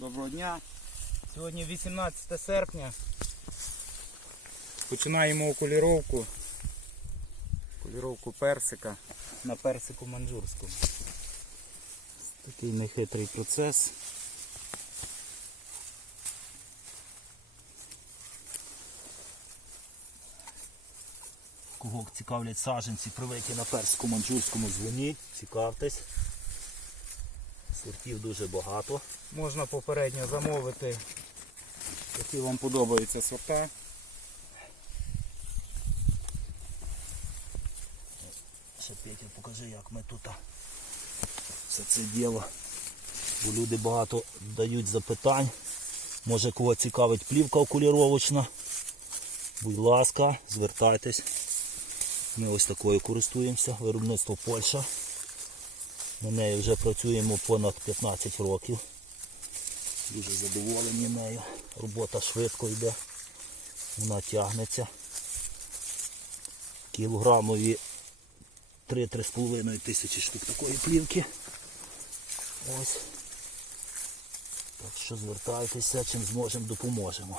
Доброго дня. Сьогодні 18 серпня. Починаємо окуліровку. Окуліровку персика на персику манджурському. Такий нехитрий процес. Кого цікавлять саджанці, привиті на перську манджурському дзвоні, цікавтесь. Сортів дуже багато. Можна попередньо замовити, які вам подобаються сорта. Ще Петя, покажи, як ми тут все це діло. Бо люди багато дають запитань. Може кого цікавить плівка окуліровочна. Будь ласка, звертайтесь. Ми ось такою користуємося. Виробництво Польща. На неї вже працюємо понад 15 років. Дуже задоволені нею. Робота швидко йде. Вона тягнеться. Кілограмові 3-3,5 тисячі штук такої плівки. Ось. Так що звертайтеся, чим зможемо, допоможемо.